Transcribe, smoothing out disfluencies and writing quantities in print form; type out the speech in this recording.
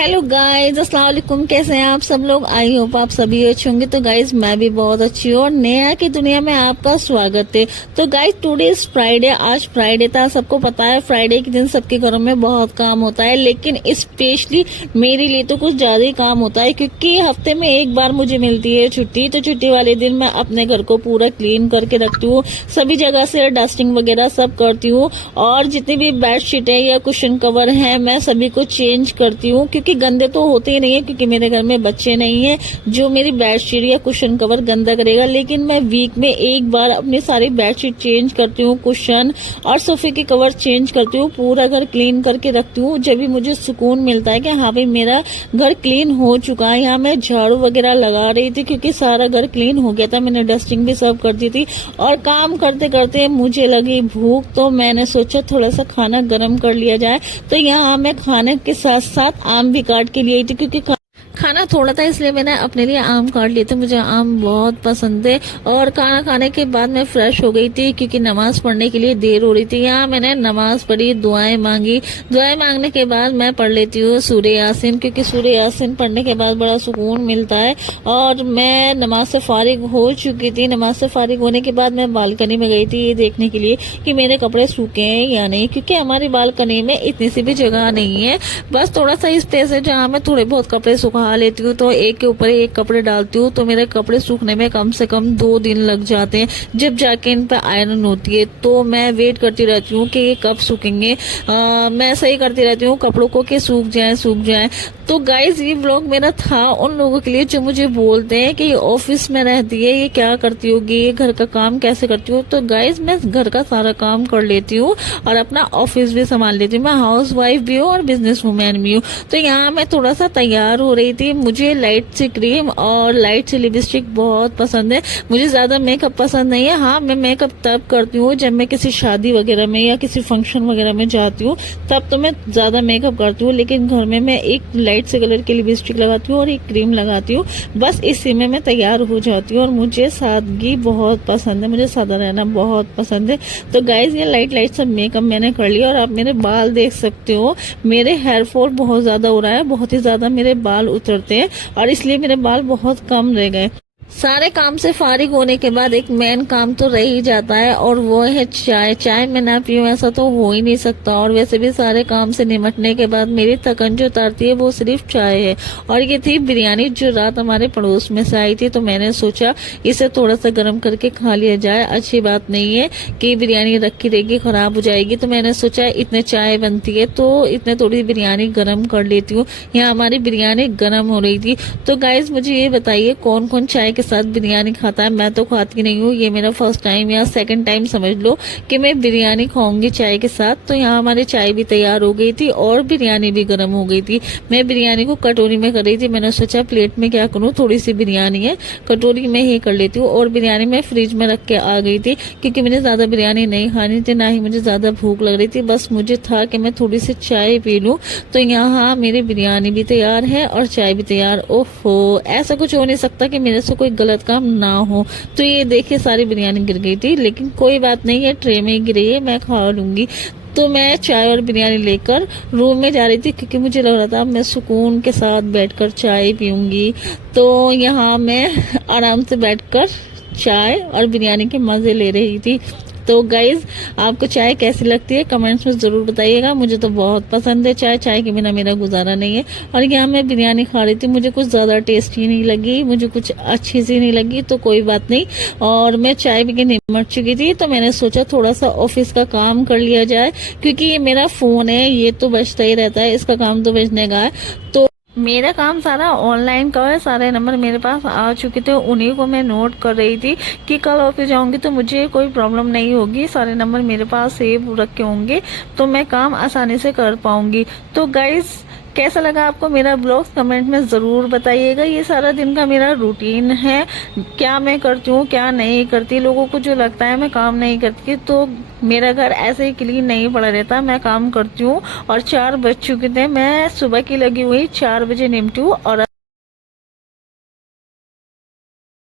Hello guys, अस्सलाम वालेकुम। कैसे हैं आप सब लोग? आई होप आप सभी अच्छे होंगे। तो गाइस मैं भी बहुत अच्छी हूँ और नया की दुनिया में आपका स्वागत है। तो गाइस टुडे इज फ्राइडे। आज फ्राइडे था, सबको पता है फ्राइडे के दिन सबके घरों में बहुत काम होता है, लेकिन स्पेशली मेरे लिए तो कुछ ज्यादा ही काम होता है क्योंकि हफ्ते में एक बार मुझे मिलती है छुट्टी। तो छुट्टी वाले दिन मैं अपने घर को पूरा क्लीन करके रखती हूँ, सभी जगह से डस्टिंग वगैरह सब करती हूँ और जितनी भी बेडशीट है या कुशन कवर है मैं सभी को चेंज करती हूँ क्योंकि गंदे तो होते ही नहीं है, क्योंकि मेरे घर में बच्चे नहीं है जो मेरी बेडशीट या कुशन कवर गंदा करेगा। लेकिन मैं वीक में एक बार अपनी सारी बेडशीट चेंज करती हूँ, कुशन और सोफे के कवर चेंज करती हूँ, पूरा घर क्लीन करके रखती हूँ। जब भी मुझे सुकून मिलता है कि हाँ भाई मेरा घर क्लीन हो चुका है। यहाँ मैं झाड़ू वगैरह लगा रही थी क्योंकि सारा घर क्लीन हो गया था, मैंने डस्टिंग भी सब कर दी थी और काम करते करते मुझे लगी भूख, तो मैंने सोचा थोड़ा सा खाना गर्म कर लिया जाए। तो यहाँ मैं खाने के साथ साथ आम भी काट के लिए आई थी क्योंकि खाना थोड़ा था, इसलिए मैंने अपने लिए आम काट लिए थे। मुझे आम बहुत पसंद है। और खाना खाने के बाद मैं फ्रेश हो गई थी क्योंकि नमाज पढ़ने के लिए देर हो रही थी। यहाँ मैंने नमाज पढ़ी, दुआएं मांगी। दुआएं मांगने के बाद मैं पढ़ लेती हूँ सूरह यासीन, क्योंकि सूरह यासीन पढ़ने के बाद बड़ा सुकून मिलता है। और मैं नमाज से फारिग हो चुकी थी। नमाज से फारिग होने के बाद मैं बालकनी में गई थी ये देखने के लिए कि मेरे कपड़े सूखे हैं या नहीं, क्योंकि हमारी बालकनी में इतनी सी भी जगह नहीं है, बस थोड़ा सा स्पेस है जहाँ मैं थोड़े बहुत कपड़े सुखा लेती हूँ। तो एक के ऊपर एक कपड़े डालती हूँ तो मेरे कपड़े सूखने में कम से कम 2 दिन लग जाते हैं, जब जाके इन पे आयरन होती है। तो मैं वेट करती रहती हूँ कि ये कब सूखेंगे। मैं सही करती रहती हूँ कपड़ों को कि सूख जाए। तो गाइज ये व्लॉग मेरा था उन लोगों के लिए जो मुझे बोलते हैं कि ये ऑफिस में रहती है, ये क्या करती होगी, ये घर का काम कैसे करती हूँ। तो गाइज मैं घर का सारा काम कर लेती हूँ और अपना ऑफिस भी संभाल लेती हूँ। मैं हाउस वाइफ भी हूँ और बिजनेस वुमेन भी हूँ। तो यहाँ मैं थोड़ा सा तैयार हो रही थी। मुझे लाइट सी क्रीम और लाइट सी लिपस्टिक बहुत पसंद है। मुझे ज्यादा मेकअप पसंद नहीं है। हाँ मैं मेकअप तब करती हूँ जब मैं किसी शादी वगैरह में या किसी फंक्शन वगैरह में जाती हूँ, तब तो मैं ज्यादा मेकअप करती हूँ। लेकिन घर में मैं एक लाइट से कलर की लिपस्टिक लगाती हूँ और एक क्रीम लगाती हूँ, बस इसी में मैं तैयार हो जाती हूँ। और मुझे सादगी बहुत पसंद है, मुझे सादा रहना बहुत पसंद है। तो गाइज ये लाइट सब मेकअप मैंने कर लिया और आप मेरे बाल देख सकते हो, मेरे हेयर फॉल बहुत ज्यादा हो रहा है, बहुत ही ज्यादा मेरे बाल उतरते हैं और इसलिए मेरे बाल बहुत कम रह गए। सारे काम से फारिग होने के बाद एक मेन काम तो रह ही जाता है और वो है चाय। चाय मैं ना पीऊँ ऐसा तो हो ही नहीं सकता। और वैसे भी सारे काम से निमटने के बाद मेरी थकन जो उतारती है वो सिर्फ चाय है। और ये थी बिरयानी जो रात हमारे पड़ोस में से आई थी, तो मैंने सोचा इसे थोड़ा सा गर्म करके खा लिया जाए। अच्छी बात नहीं है कि बिरयानी रखी रहेगी खराब हो जाएगी। तो मैंने सोचा इतने चाय बनती है तो इतने थोड़ी बिरयानी गर्म कर लेती हूँ। यहाँ हमारी बिरयानी गर्म हो रही थी। तो गाइज मुझे ये बताइए कौन कौन चाय के साथ बिरयानी खाता है? मैं तो खाती नहीं हूँ, ये मेरा फर्स्ट टाइम या सेकंड टाइम समझ लो कि मैं बिरयानी खाऊंगी चाय के साथ। तो यहाँ हमारी चाय भी तैयार हो गई थी और बिरयानी भी गर्म हो गई थी। मैं बिरयानी को कटोरी में कर रही थी। मैंने सोचा प्लेट में क्या करूँ, थोड़ी सी बिरयानी है कटोरी में ही कर लेती हूँ। और बिरयानी मैं फ्रिज में रख के आ गई थी क्योंकि मुझे ज्यादा बिरयानी नहीं खानी थी, ना ही मुझे ज्यादा भूख लग रही थी, बस मुझे था कि मैं थोड़ी सी चाय पी लूँ। तो यहाँ मेरी बिरयानी भी तैयार है और चाय भी तैयार। ओहो, ऐसा कुछ हो नहीं सकता कि मेरे से कोई गलत काम ना हो। तो ये देखिए सारी बिरयानी गिर गई थी, लेकिन कोई बात नहीं है, ट्रे में गिरी है, मैं खा लूंगी। तो मैं चाय और बिरयानी लेकर रूम में जा रही थी क्योंकि मुझे लग रहा था मैं सुकून के साथ बैठकर चाय पीऊंगी। तो यहाँ मैं आराम से बैठकर चाय और बिरयानी के मजे ले रही थी। तो गाइज आपको चाय कैसी लगती है कमेंट्स में जरूर बताइएगा। मुझे तो बहुत पसंद है चाय, चाय के बिना मेरा गुजारा नहीं है। और यहाँ मैं बिरयानी खा रही थी, मुझे कुछ ज्यादा टेस्टी नहीं लगी, मुझे कुछ अच्छी सी नहीं लगी, तो कोई बात नहीं। और मैं चाय पी के निमट चुकी थी तो मैंने सोचा थोड़ा सा ऑफिस का काम कर लिया जाए, क्योंकि ये मेरा फोन है, ये तो बजता ही रहता है, इसका काम तो बजने का है। तो मेरा काम सारा ऑनलाइन का है, सारे नंबर मेरे पास आ चुके थे, उन्हीं को मैं नोट कर रही थी कि कल ऑफिस जाऊंगी तो मुझे कोई प्रॉब्लम नहीं होगी, सारे नंबर मेरे पास सेव रखे होंगे तो मैं काम आसानी से कर पाऊंगी। तो गाइज कैसा लगा आपको मेरा ब्लॉग कमेंट में जरूर बताइएगा। ये सारा दिन का मेरा रूटीन है, क्या मैं करती हूँ क्या नहीं करती। लोगों को जो लगता है मैं काम नहीं करती, तो मेरा घर ऐसे ही क्लीन नहीं पड़ा रहता, मैं काम करती हूँ। और 4 बज चुके थे, मैं सुबह की लगी हुई 4 बजे निपटी हूँ और